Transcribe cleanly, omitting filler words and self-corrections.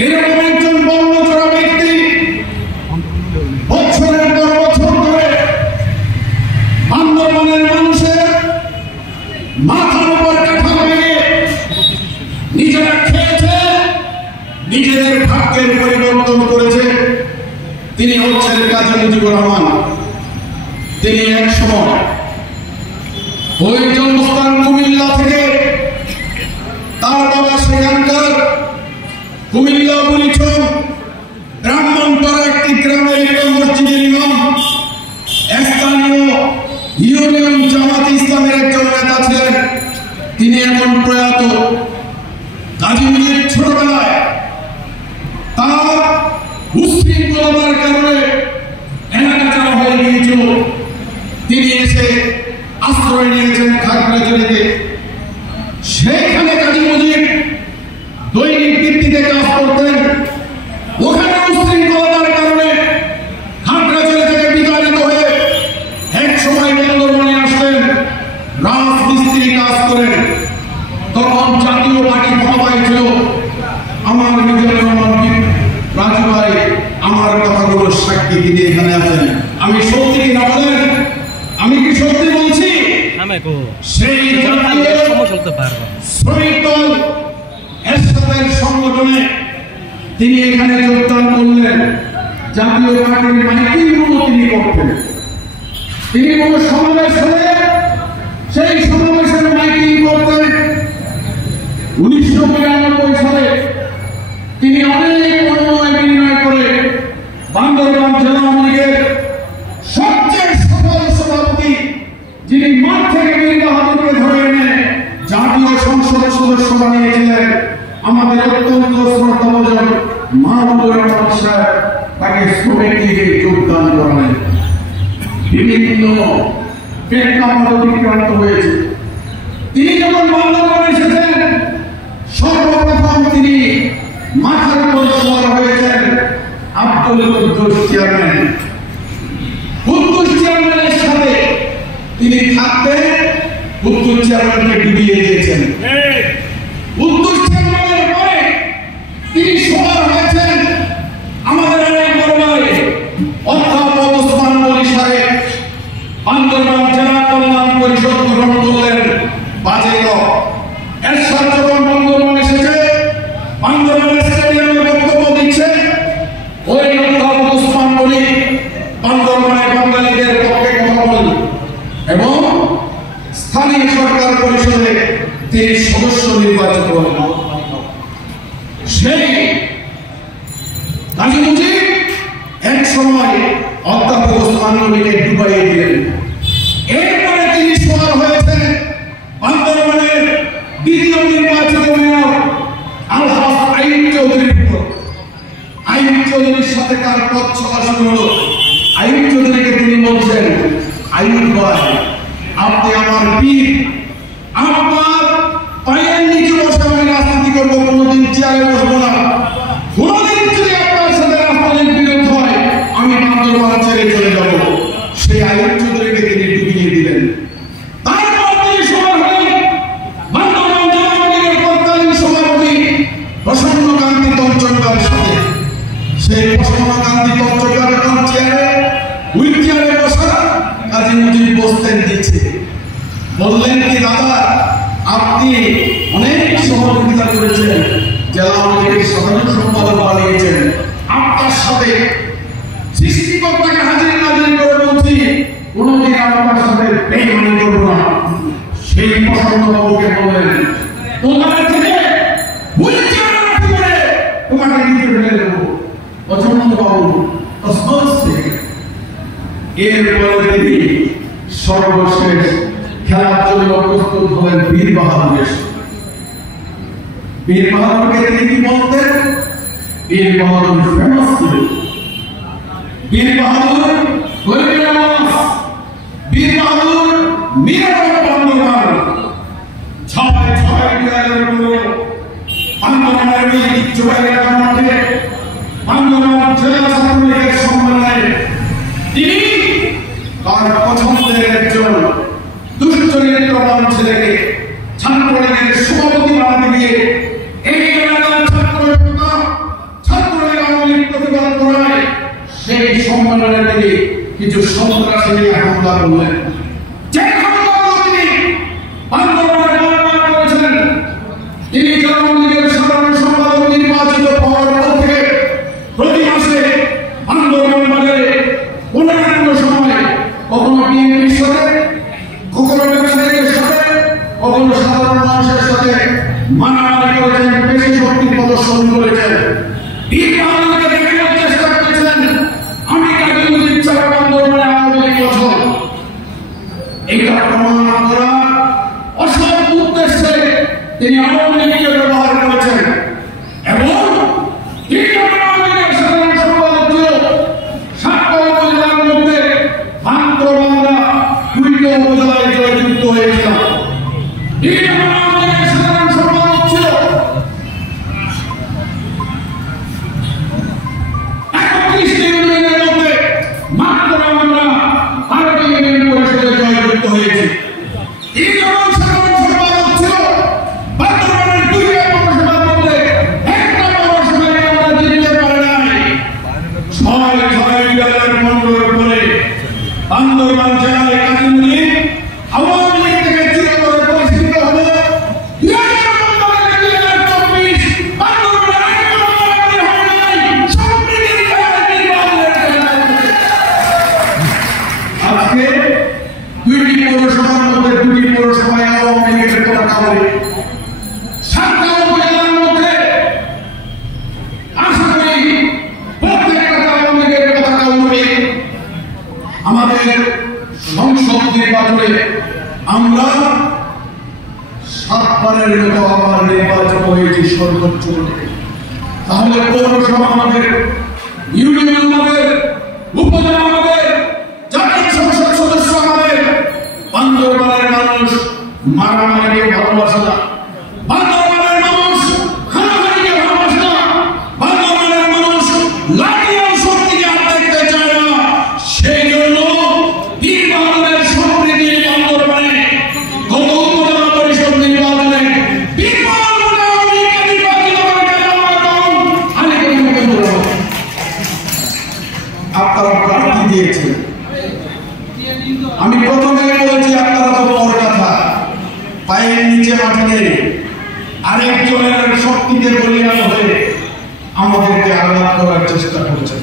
এরকম একজন বর্ণচোরা ব্যক্তি বছরের পর বছর ধরে বান্দরবানের মানুষের মাথার উপর কাঁথা ভেঙে নিজেরা খেয়েছে, নিজেদের ভাগ্যের পরিবর্তন করেছে। তিনি হচ্ছেন কাজী মুজিবুর রহমান। তিনি এক সময় ওই জন্মস্থান কুমিল্লা থেকে, তার বাবা সেখানকার কুমিল্লা বুড়িচং ব্রাহ্মণপাড়া একটি গ্রামের ইমাম, মসজিদের ইমাম, স্থানীয় ইউনিয়ন জামাত ইসলামের একজন নেতা ছিলেন। তিনি এখন প্রয়াত। কাজী মুজিব ছোটবেলায় তার উশৃঙ্খলতার কারণে এলাকা ছাড়া হয়ে গিয়েছিল। তিনি এসে আশ্রয় নিয়েছেন খাগড়াছড়িতে। সেখানে কাজী মুজিব দৈনিক ভিত্তিতে কাজ করতেন। ওখানে উশৃঙ্খলতার কারণে খাগড়াছড়ি থেকে বিতাড়িত হয়ে এক সময় বান্দরবানে আসলেন, রাজমিস্ত্রি কাজ করেন। তখন জাতীয় পার্টি ক্ষমতায় ছিল। আমার মিজানুর রহমান রাজু ভাই আমার কথাগুলো সাক্ষী দিতে এখানে আছেন। আমি সত্যি কিনা বলেন? আমি কি সত্যি বলছি? সেই শ্রমিক দল এরশাদের সংগঠনে তিনি এখানে যোগদান করলেন। জাতীয় পার্টির মাইকিংগুলো তিনি করতেন। তিনি কোনো সমাবেশ হলে সেই সমাবেশের মাইকিং করতেন। 1992 সালে তিনি অনেক মনোনয়ন বিনিময় করে বান্দরবান জেলা আওয়ামী লীগের সবচেয়ে সফল সভাপতি, যিনি মাঠ থেকে মীর বাহাদুরকে ধরে এনে জাতীয় সংসদ সদস্য বানিয়েছিলেন, আমাদের অত্যন্ত শ্রদ্ধাভাজন মাহমুদুর রহমান সাহেব, তাকে শ্রমিক লীগে যোগদান করালেন। বিভিন্ন প্রেক্ষাপট অতিক্রান্ত হয়েছে। তিনি যখন বান্দরবানে এসেছেন, সর্বপ্রথম তিনি মাথার উপর সওয়ার হয়েছেন আব্দুল কুদ্দুস চেয়ারম্যান। কুদ্দুস চেয়ারম্যানের সাথে তিনি থাকতে কুদ্দুস চেয়ারম্যানকে ডুবিয়ে দিয়েছেন। কুদ্দুস চেয়ারম্যানের পরে তিনি সওয়ার হয়েছেন আমাদের অনেক বড় ভাই অধ্যাপক ওসমান গনি সাহেব। বান্দরবান জেলা কল্যাণ পরিষদ গ্রহণ করলেন বাজেট। এরশাদ যখন বান্দরবান এসেছে, বান্দরবান স্টেডিয়ামে বক্তব্য দিচ্ছে, ওই অধ্যাপক ওসমান গনি বান্দরবানে বাঙালিদের পক্ষে কথা বলেন এবং স্থানীয় সরকার পরিষদে তিনি সদস্য নির্বাচিত হলেন। সেই কাজী মুজিব এক সময় অধ্যাপক ওসমান গনিকে ডুবাইয়ে দিলেন। এরপরে তিনি সওয়ার হয়েছেন বান্দরবানের দ্বিতীয় নির্বাচিত মেয়র আলহাজ আইয়ুব চৌধুরীর উপর। আইয়ুব চৌধুরীর সাথে তার পথ চলা শুরু হলো। আইয়ুব চৌধুরীকে তিনি বলছেন, আইয়ুব ভাই, আপনি আমার পীর, আপনার পায়ের নিচে বসে আমি রাজনীতি করবো, কোনোদিন চেয়ারে বসবো না। কোনোদিন যদি আপনার সাথে রাজনীতির বিরোধ হয়, আমি বান্দরবান ছেড়ে চলে যাব। সেই আইয়ুব চৌধুরীকে তিনি ডুবিয়ে দিলেন। তারপর তিনি সওয়ার হলেন বান্দরবান জেলা আওয়ামী লীগের তৎকালীন সভাপতি প্রসন্নকান্তি তঞ্চঙ্কার সাথে। সেই প্রসন্নকান্তি তঞ্চঙ্কার যখন হুইল চেয়ারে বসা, কাজী মুজিব বসতেন দিচ্ছে। বললেন কি, দাদা আপনি অনেক সহযোগিতা করেছেন, জেলা আওয়ামী লীগের সাধারণ সম্পাদক বানিয়েছেন, আপনার সাথে সৃষ্টিকর্তাকে হাজির নাজির করে বলছি, কোনোদিন আপনার সাথে বেইমানি করব না। সেই প্রসন্ন বাবুকে বললেন, তোমার থেকে হুইল চেয়ারে রাখতে পারে তোমাকে নিচে ফেলে দেবো। প্রসন্ন বাবু এরপরে তিনি সর্বশেষ খেলার জন্য প্রস্তুত হলেন বীর বাহাদুরের। বীর বাহাদুরকে তিনি কি বলতেন? বীর বাহাদুর ফেমাস ছিল। বীর বাহাদুর বীর বাহাদুর মিরাবাদ বান্দরবান ছয় বিরাজের বান্দরবানের ঐতিহ্যবাহী এলাকার মাঠে বান্দরবান জেলা ছাত্রলীগের সম্মেলনে তিনি তার পছন্দের একজন দুশ্চরিত্রবান ছেলেকে ছাত্রলীগের সভাপতি বানাতে গিয়ে এই এলাকার ছাত্র সম্মেলনে তিনি কিছু সন্ত্রাসী নিয়ে হামলা করলেন। যে হামলাগুলো তিনি বান্দরবানে বারবার করেছেন, তিনি আওয়ামী লীগের সাধারণ সম্পাদক নির্বাচিত হওয়ার পর থেকে প্রতি মাসে বান্দরবান বাজারে কোনো না কোনো সময় কখনো বিএনপির সাথে, কখনো ব্যবসায়ীদের সাথে, কখনো সাধারণ মানুষের সাথে মারামারি করেছেন, বেশি শক্তি প্রদর্শন করেছেন। আমাদেরকে দেখানোর চেষ্টা করেছেন আমি কাকে মুজিব ছাড়া বান্দরবানে আওয়ামী লীগ বছর। এটা প্রমাণ করা অসৎ উদ্দেশ্যে তিনি আওয়ামী লীগকে ব্যবহার করেছেন এবং সাধারণ সম্পাদক ছিল সাতটা উপজেলার মধ্যে মাত্র বাংলা 2টি উপজেলায় জয়যুক্ত হয়েছিল। সাধারণ সম্পাদক ছিল 31টি ইউনিয়নের মধ্যে মাত্র আমরা 12টি ইউনিয়ন পরিষদে জয়যুক্ত হয়েছি। সাধারণ সম্পাদক ছিল বান্দরবানের 2টি পৌরসভার মধ্যে একটা পৌরসভায় আমরা জিততে পারি নাই। 6 বিঘার মন্ডলের পরে বান্দরবান জেলায় কাজী মুজিব আওয়ামী লীগ থেকে চিরতরে পরিচিত হলো। 2024 বান্দরবানে আজকে 2টি পৌরসভার মধ্যে 2টি পৌরসভায় আওয়ামী লীগের পতাকা ওড়ে। 7টা উপজেলার মধ্যে আশা করি প্রত্যেকটা আওয়ামী লীগের পতাকা উঠবে। আমাদের সংসদ নির্বাচনে আমরা 7বারের মতো আবার নির্বাচন হয়েছি সর্বোচ্চ ভোটে। তাহলে পৌরসভা আমাদের, ইউনিয়ন আমাদের, উপজেলা আমাদের, জাতীয় সংসদ সদস্য আমাদের। বান্দরবানের মানুষ মারামারিকে ভালোবাসে না, বান্দরবানের মানুষ হানাহানিকে ভালোবাসে না, বান্দরবানের মানুষ লাঠি আর শক্তিকে আর দেখতে চায় না। সেই জন্য বীর বাহাদুরের সম্প্রীতি বান্দরবানে গত উপজেলা পরিষদ নির্বাচনে বীর বাহাদুর নির্বাচিত করেছেন আপনারা প্রার্থী দিয়েছেন। আমি প্রথমে বলেছি আপনারা তো বড় কথা পায়ের নিচে মাটি নেই, আরেকজনের শক্তিতে বলিয়ান হয়ে আমাদেরকে আঘাত করার চেষ্টা করছেন।